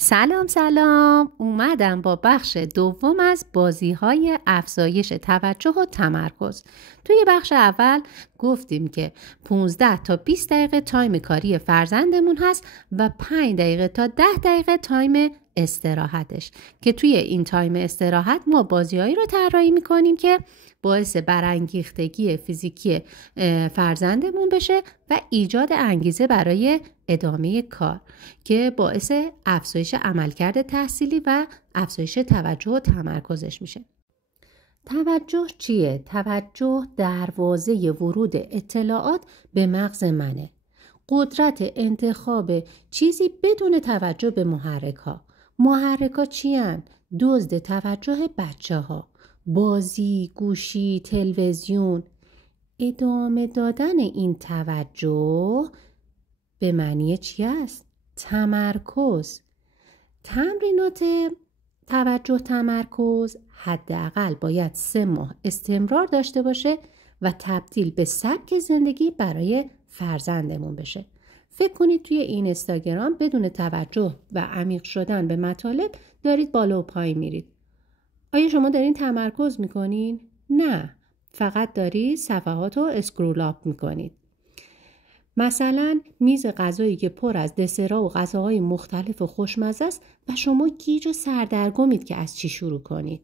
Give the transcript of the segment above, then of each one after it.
سلام اومدم با بخش دوم از بازی‌های افزایش توجه و تمرکز. توی بخش اول گفتیم که 15 تا 20 دقیقه تایم کاری فرزندمون هست و 5 دقیقه تا 10 دقیقه تایم استراحتش که توی این تایم استراحت ما بازی‌هایی رو طراحی می‌کنیم که باعث برانگیختگی فیزیکی فرزندمون بشه و ایجاد انگیزه برای ادامه کار که باعث افزایش عملکرد تحصیلی و افزایش توجه و تمرکزش میشه. توجه چیه؟ توجه دروازه ورود اطلاعات به مغز منه. قدرت انتخاب چیزی بدون توجه به محرک ها. محرک ها چی هن؟ دزد توجه بچه ها. بازی، گوشی، تلویزیون. ادامه دادن این توجه به معنی چی است؟ تمرکز. تمرینات توجه تمرکز حداقل باید 3 ماه استمرار داشته باشه و تبدیل به سبک زندگی برای فرزندمون بشه. فکر کنید توی این اینستاگرام بدون توجه و عمیق شدن به مطالب دارید بالا و پایین میرید. آیا شما دارین تمرکز میکنین؟ نه، فقط دارید صفحات رو اسکرول آپ میکنید. مثلا میز غذایی که پر از دسرها و غذاهای مختلف و خوشمزه است و شما گیج و سردرگمید که از چی شروع کنید.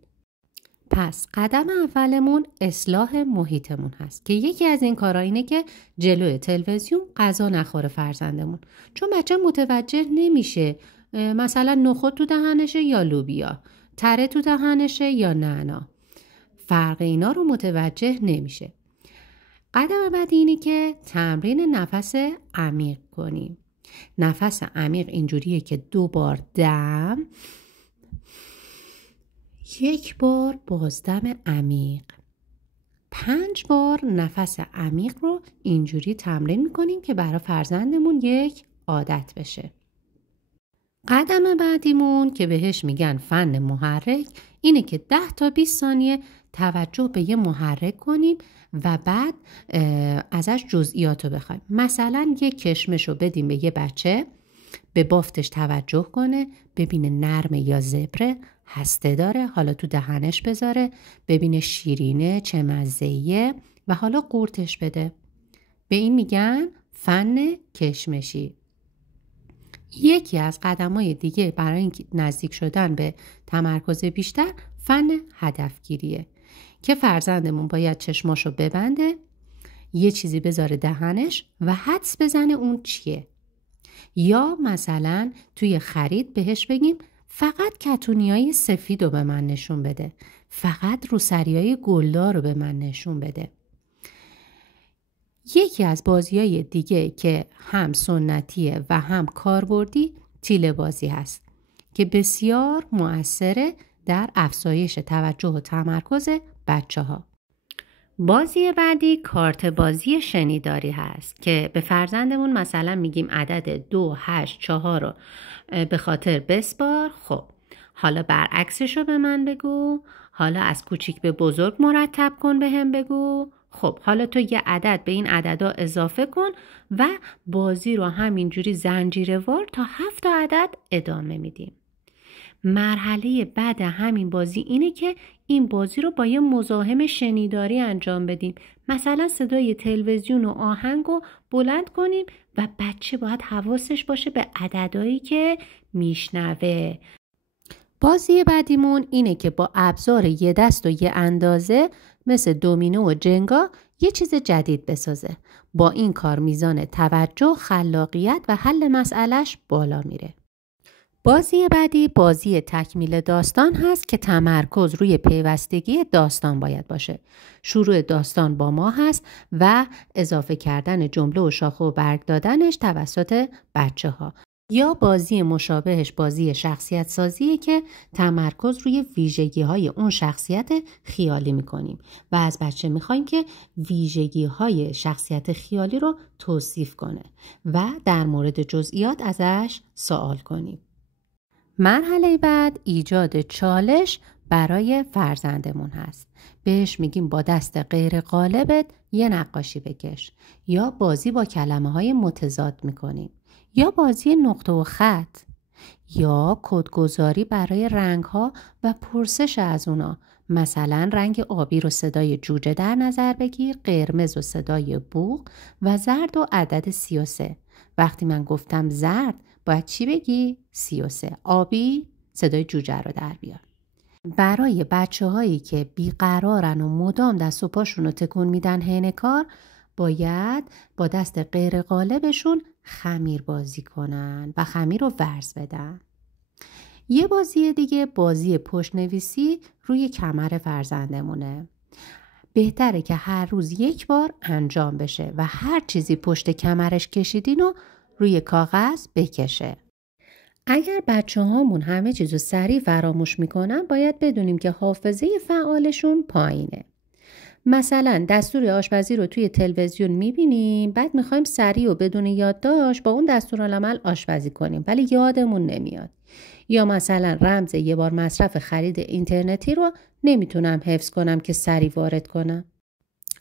پس قدم اولمون اصلاح محیطمون هست که یکی از این کارا اینه که جلوی تلویزیون غذا نخوره فرزندمون، چون بچه متوجه نمیشه مثلا نخود تو دهنشه یا لوبیا، تره تو دهنشه یا نعنا، فرق اینا رو متوجه نمیشه. قدم بعدی اینه که تمرین نفس عمیق کنیم. نفس عمیق اینجوریه که 2 بار دم، 1 بار بازدم عمیق، 5 بار نفس عمیق رو اینجوری تمرین میکنیم که برای فرزندمون یک عادت بشه. قدم بعدیمون که بهش میگن فن محرک اینه که 10 تا 20 ثانیه توجه به یه محرک کنیم و بعد ازش جزئیات رو بخوایم. مثلا یک کشمش رو بدیم به یه بچه، به بافتش توجه کنه، ببینه نرمه یا زبره، هسته داره، حالا تو دهنش بذاره، ببینه شیرینه چه مزه‌ایه و حالا قورتش بده. به این میگن فن کشمشی. یکی از قدم‌های دیگه برای این نزدیک شدن به تمرکز بیشتر فن هدفگیریه که فرزندمون باید چشماشو ببنده، یه چیزی بذاره دهنش و حدس بزنه اون چیه. یا مثلا توی خرید بهش بگیم فقط کتونیای سفید رو به من نشون بده، فقط روسریای گلدار رو به من نشون بده. یکی از بازی‌های دیگه که هم سنتیه و هم کاربردی تیله بازی هست که بسیار مؤثره در افزایش توجه و تمرکز بچه‌ها. بازی بعدی کارت بازی شنیداری هست که به فرزندمون مثلا میگیم عدد 2، 8، 4 رو به خاطر بسپار. خب حالا برعکسش رو به من بگو، حالا از کوچیک به بزرگ مرتب کن به هم بگو. خب حالا تو یه عدد به این عددا اضافه کن و بازی رو همینجوری زنجیروار تا 7 تا عدد ادامه میدیم. مرحله بعد همین بازی اینه که این بازی رو با یه مزاحم شنیداری انجام بدیم. مثلا صدای تلویزیون و آهنگ رو بلند کنیم و بچه باید حواسش باشه به عددهایی که میشنوه. بازی بعدیمون اینه که با ابزار یه دست و یه اندازه مثل دومینو و جنگا یه چیز جدید بسازه. با این کار میزان توجه، خلاقیت و حل مسئلهش بالا میره. بازی بعدی بازی تکمیل داستان هست که تمرکز روی پیوستگی داستان باید باشه. شروع داستان با ما هست و اضافه کردن جمله و شاخه و برگ دادنش توسط بچه ها. یا بازی مشابهش بازی شخصیت سازیه که تمرکز روی ویژگی های اون شخصیت خیالی میکنیم و از بچه میخوایم که ویژگی های شخصیت خیالی رو توصیف کنه و در مورد جزئیات ازش سوال کنیم. مرحله بعد ایجاد چالش برای فرزندمون هست. بهش میگیم با دست غیر غالبت یه نقاشی بکش، یا بازی با کلمه های متضاد میکنیم، یا بازی نقطه و خط. یا کدگذاری برای رنگ‌ها و پرسش از اونا. مثلا رنگ آبی رو صدای جوجه در نظر بگیر، قرمز و صدای بوق و زرد و عدد 33. وقتی من گفتم زرد باید چی بگی؟ 33. آبی صدای جوجه رو در بیار. برای بچه‌هایی که بیقرارن و مدام دست و پاشون رو تکون میدن حین کار، باید با دست غیر غالبشون خمیر بازی کنن و خمیر رو ورز بدن. یه بازی دیگه بازی پشت نویسی روی کمر فرزندمونه. بهتره که هر روز یک بار انجام بشه و هر چیزی پشت کمرش کشیدین و روی کاغذ بکشه. اگر بچه‌هامون همه چیزو سریع فراموش میکنن، باید بدونیم که حافظه فعالشون پایینه. مثلا دستور آشپزی رو توی تلویزیون میبینیم، بعد میخوایم سریع و بدون یادداشت با اون دستورالعمل آشپزی کنیم ولی یادمون نمیاد. یا مثلا رمز یه بار مصرف خرید اینترنتی رو نمیتونم حفظ کنم که سریع وارد کنم.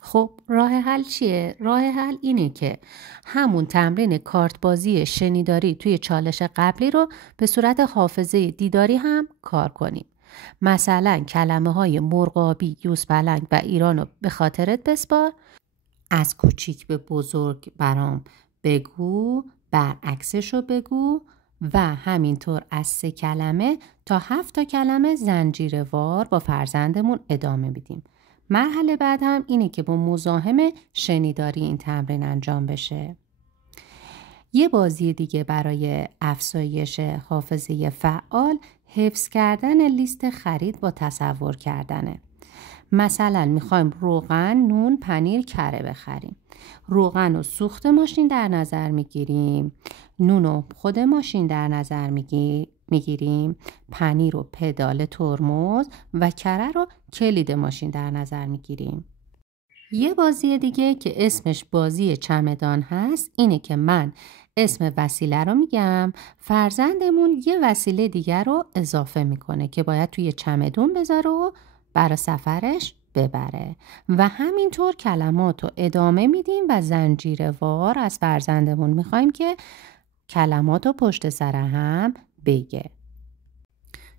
خب راه حل چیه؟ راه حل اینه که همون تمرین کارت بازی شنیداری توی چالش قبلی رو به صورت حافظه دیداری هم کار کنیم. مثلا کلمه‌های مرغابی، یوزپلنگ و ایران رو به خاطرت بسپار. از کوچیک به بزرگ برام بگو، برعکسش رو بگو و همینطور از 3 کلمه تا 7 تا کلمه زنجیروار با فرزندمون ادامه میدیم. مرحله بعد هم اینه که با مزاحم شنیداری این تمرین انجام بشه. یه بازی دیگه برای افزایش حافظه فعال حفظ کردن لیست خرید با تصور کردنه. مثلا میخوایم روغن، نون، پنیر، کره بخریم. روغن و سوخت ماشین در نظر میگیریم، نون و خود ماشین در نظر میگیریم، پنیر و پدال ترمز و کره رو کلید ماشین در نظر میگیریم. یه بازی دیگه که اسمش بازی چمدان هست اینه که من اسم وسیله رو میگم، فرزندمون یه وسیله دیگر رو اضافه میکنه که باید توی چمدون بذاره و برای سفرش ببره و همینطور کلمات رو ادامه میدیم و زنجیروار از فرزندمون میخوایم که کلمات رو پشت سر هم بگه.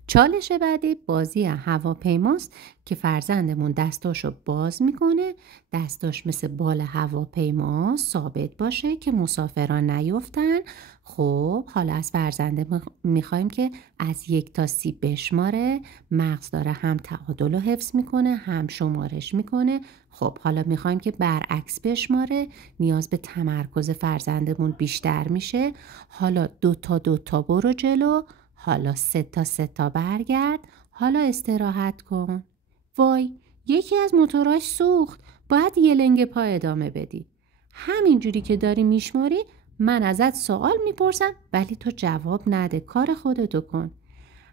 چالش بعدی بازی هواپیماست که فرزندمون دستاشو باز میکنه، دستاش مثل بال هواپیما ثابت باشه که مسافران نیفتن. خب حالا از فرزندمون میخوایم که از 1 تا 30 بشماره. مغز داره هم تعادل رو حفظ میکنه هم شمارش میکنه. خب حالا میخوایم که برعکس بشماره، نیاز به تمرکز فرزندمون بیشتر میشه. حالا 2 تا برو جلو، حالا 3 تا برگرد، حالا استراحت کن. وای یکی از موتوراش سوخت، باید یه لنگ پا ادامه بدی. همینجوری که داری میشماری من ازت سوال میپرسم ولی تو جواب نده، کار خودتو کن.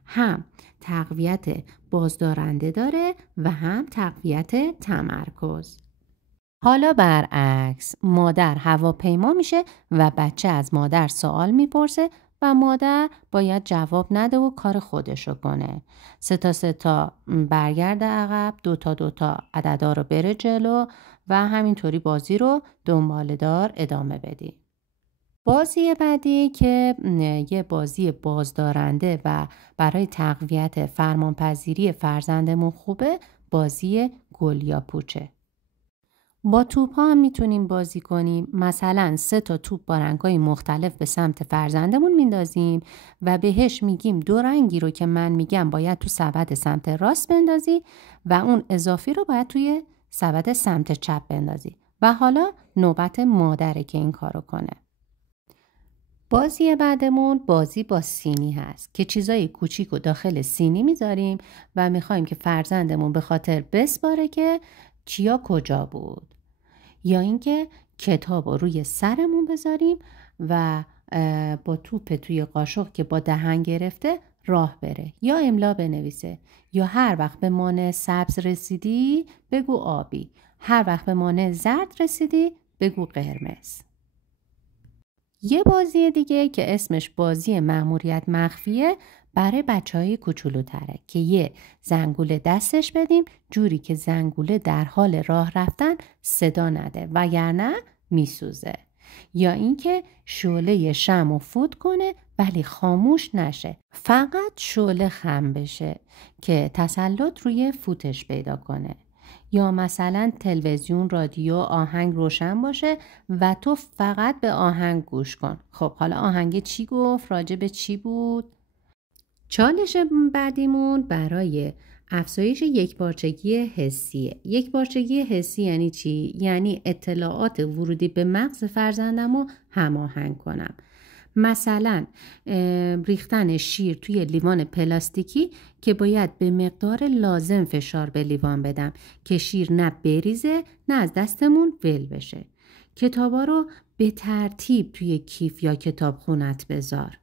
هم تقویت بازدارنده داره و هم تقویت تمرکز. حالا برعکس، مادر هواپیما میشه و بچه از مادر سوال میپرسه و مادر باید جواب نده و کار خودشو کنه. 3 تا برگرده عقب، 2 تا عددا رو بره جلو و همینطوری بازی رو دنباله‌دار ادامه بدی. بازی بعدی که یه بازی بازدارنده و برای تقویت فرمانپذیری فرزندمون خوبه، بازی گل یا پوچه. با توپ ها هم میتونیم بازی کنیم. مثلا 3 تا توپ با رنگ‌های مختلف به سمت فرزندمون میندازیم و بهش میگیم 2 رنگی رو که من میگم باید تو سبد سمت راست بندازی و اون اضافی رو باید توی سبد سمت چپ بندازی و حالا نوبت مادره که این کارو کنه. بازی بعدمون بازی با سینی هست که چیزای کوچیک و داخل سینی میذاریم و میخوایم که فرزندمون به خاطر بسپاره که چیا کجا بود. یا اینکه کتاب رو روی سرمون بذاریم و با توپ توی قاشق که با دهن گرفته راه بره یا املا بنویسه. یا هر وقت به مانع سبز رسیدی بگو آبی، هر وقت به مانع زرد رسیدی بگو قرمز. یه بازی دیگه که اسمش بازی مأموریت مخفیه برای بچه‌های کوچولوتره که یه زنگوله دستش بدیم جوری که زنگوله در حال راه رفتن صدا نده وگرنه میسوزه. یا اینکه شعله شمع فوت کنه ولی خاموش نشه، فقط شعله خم بشه که تسلط روی فوتش پیدا کنه. یا مثلا تلویزیون، رادیو، آهنگ روشن باشه و تو فقط به آهنگ گوش کن. خب حالا آهنگ چی گفت؟ راجع به چی بود؟ چالش بعدیمون برای افزایش یکپارچگی حسیه. یکپارچگی حسی یعنی چی؟ یعنی اطلاعات ورودی به مغز فرزندمو هماهنگ کنم. مثلا ریختن شیر توی لیوان پلاستیکی که باید به مقدار لازم فشار به لیوان بدم که شیر نه بریزه نه از دستمون ول بشه. کتابا رو به ترتیب توی کیف یا کتابخونت بذار.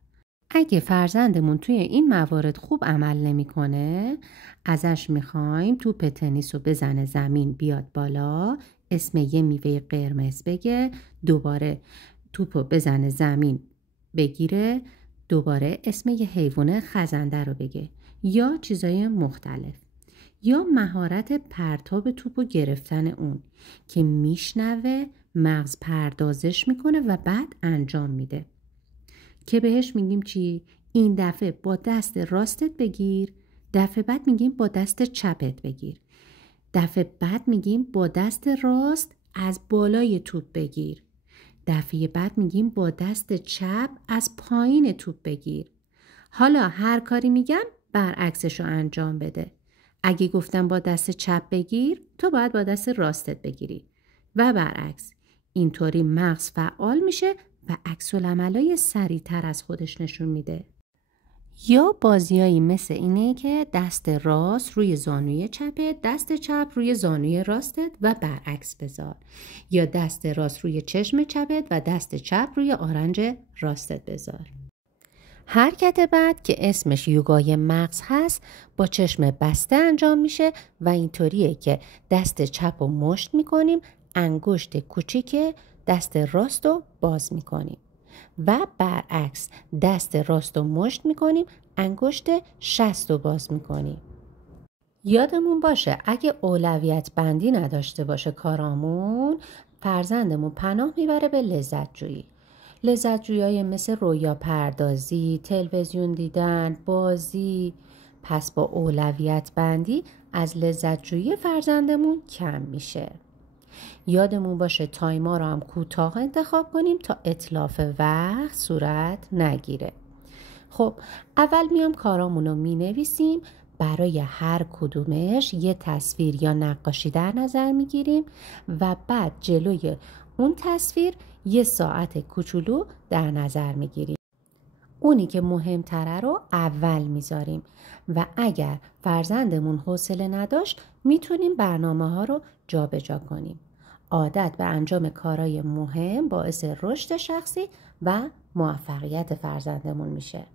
اگه فرزندمون توی این موارد خوب عمل نمیکنه، ازش میخوایم توپ تنیس رو بزنه زمین بیاد بالا، اسم یه میوه قرمز بگه، دوباره توپ رو بزنه زمین بگیره، دوباره اسم یه حیوان خزنده رو بگه یا چیزای مختلف. یا مهارت پرتاب توپ و گرفتن اون که میشنوه، مغز پردازش میکنه و بعد انجام میده که بهش میگیم چی؟ این دفعه با دست راستت بگیر، دفعه بعد میگیم با دست چپت بگیر، دفعه بعد میگیم با دست راست از بالای توپ بگیر، دفعه بعد میگیم با دست چپ از پایین توپ بگیر. حالا هر کاری میگم برعکسشو انجام بده. اگه گفتم با دست چپ بگیر، تو باید با دست راستت بگیری و برعکس. اینطوری مغز فعال میشه و عکس‌العملای سریع‌تر از خودش نشون میده. یا بازیایی مثل اینه که دست راست روی زانوی چپت، دست چپ روی زانوی راستت و برعکس بذار. یا دست راست روی چشم چپت و دست چپ روی آرنج راستت بذار. حرکت بعد که اسمش یوگای مغز هست با چشم بسته انجام میشه و اینطوریه که دست چپ رو مشت میکنیم، انگشت کوچیک دست راست رو باز میکنیم و برعکس دست راست رو مشت میکنیم، انگشت شست رو باز میکنیم. یادمون باشه اگه اولویت بندی نداشته باشه کارامون، فرزندمون پناه میبره به لذت جویی. لذت جویی مثل رویا پردازی، تلویزیون دیدن، بازی. پس با اولویت بندی از لذت جویی فرزندمون کم میشه. یادمون باشه تایما رو هم کوتاه انتخاب کنیم تا اتلاف وقت صورت نگیره. خب اول میام کارامون رو مینویسیم، برای هر کدومش یه تصویر یا نقاشی در نظر میگیریم و بعد جلوی اون تصویر یه ساعت کوچولو در نظر میگیریم. اونی که مهمتره رو اول میذاریم و اگر فرزندمون حوصله نداشت میتونیم برنامه ها رو جابجا کنیم. عادت به انجام کارهای مهم باعث رشد شخصی و موفقیت فرزندمون میشه.